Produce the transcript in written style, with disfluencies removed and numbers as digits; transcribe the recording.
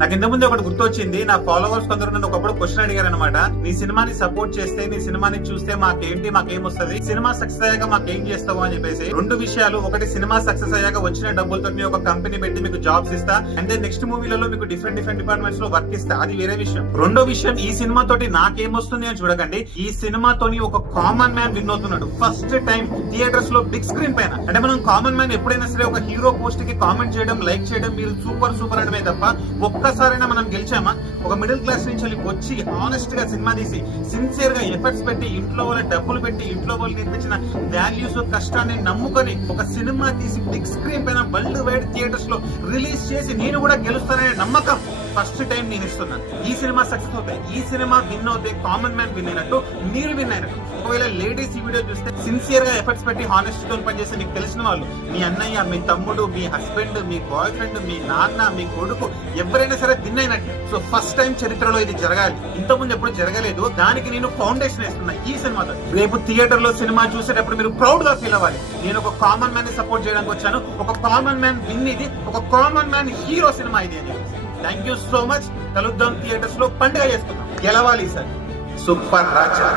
నాకు ఇంతకుముందు ఒకటి గుర్తొచ్చింది. నా ఫాలోవర్స్ కొందరు నన్ను ఒకప్పుడు క్వశ్చన్ అడిగారు అనమాట. నీ సినిమాని సపోర్ట్ చేస్తే, నీ సినిమాని చూస్తే మాకేమొస్తుంది, సినిమా సక్సెస్ అయ్యాక మాకేం చేస్తావు అని చెప్పేసి. రెండు విషయాలు, ఒకటి సినిమా సక్సెస్ అయ్యాక వచ్చిన డబ్బులతో మీ ఒక కంపెనీ పెట్టి మీకు జాబ్స్ ఇస్తా, అండ్ నెక్స్ట్ మూవీలలో మీకు డిఫరెంట్ డిపార్ట్మెంట్స్ లో వర్క్ ఇస్తా, అది వేరే విషయం. రెండో విషయం, ఈ సినిమా తోటి నాకేమొస్తుంది అని చూడకండి. ఈ సినిమాతోని ఒక కామన్ మ్యాన్ విన్ అవుతున్నాడు ఫస్ట్ టైం థియేటర్స్ లో బిగ్ స్క్రీన్ పైన. అంటే మనం కామన్ మ్యాన్ ఎప్పుడైనా సరే ఒక హీరో పోస్ట్ కి కామెంట్ చేయడం, లైక్ చేయడం, మీరు సూపర్ అనడమే తప్ప ఒక్కసారైనా మనం గెలిచామా? ఒక మిడిల్ క్లాస్ నుంచి వచ్చి హానెస్ట్ గా సినిమా తీసి సిన్సియర్ గా ఎఫర్ట్స్ పెట్టి ఇంట్లో వాళ్ళ డబ్బులు పెట్టి ఇంట్లో వాళ్ళు నేర్పించిన వాల్యూస్ కష్టాన్ని నమ్ముకొని ఒక సినిమా తీసి బిగ్ స్క్రీన్ పైన వరల్డ్ వైడ్ థియేటర్స్ లో రిలీజ్ చేసి నేను కూడా గెలుస్తాననే నమ్మకం ఫస్ట్ టైం నేను ఇస్తున్నాను. ఈ సినిమా సక్సెస్ అవుతాయి, ఈ సినిమా విన్ అవుతాయి, కామన్ మ్యాన్ విన్ అయినట్టు, మీరు విన్ అయినట్టు. ఒకవేళ లేడీస్ ఈ వీడియో చూస్తే సిన్సియర్ గా ఎఫర్ట్స్ పెట్టి హానెస్ట్ తో పనిచేస్తే మీకు తెలిసిన వాళ్ళు, మీ అన్నయ్య, మీ తమ్ముడు, మీ హస్బెండ్, మీ బాయ్ ఫ్రెండ్, మీ నాన్న, మీ కొడుకు, ఎవరైనా సరే విన్ అయినట్టు. సో ఫస్ట్ టైం చరిత్రలో ఇది జరగాలి. ఇంతకుముందు ఎప్పుడు జరగలేదు. దానికి నేను ఫౌండేషన్ వేస్తున్నా ఈ సినిమాతో. రేపు థియేటర్ లో సినిమా చూసేటప్పుడు మీరు ప్రౌడ్ గా ఫీల్ అవ్వాలి. నేను ఒక కామన్ మ్యాన్ ని సపోర్ట్ చేయడానికి వచ్చాను. ఒక కామన్ మ్యాన్ విన్ ఇది, ఒక కామన్ మ్యాన్ హీరో సినిమా ఇది అని. Thank you so much. కలుద్దాం థియేటర్స్ లో, పండుగ చేసుకుందాం, గెలవాలి సార్. సూపర్ రాజా.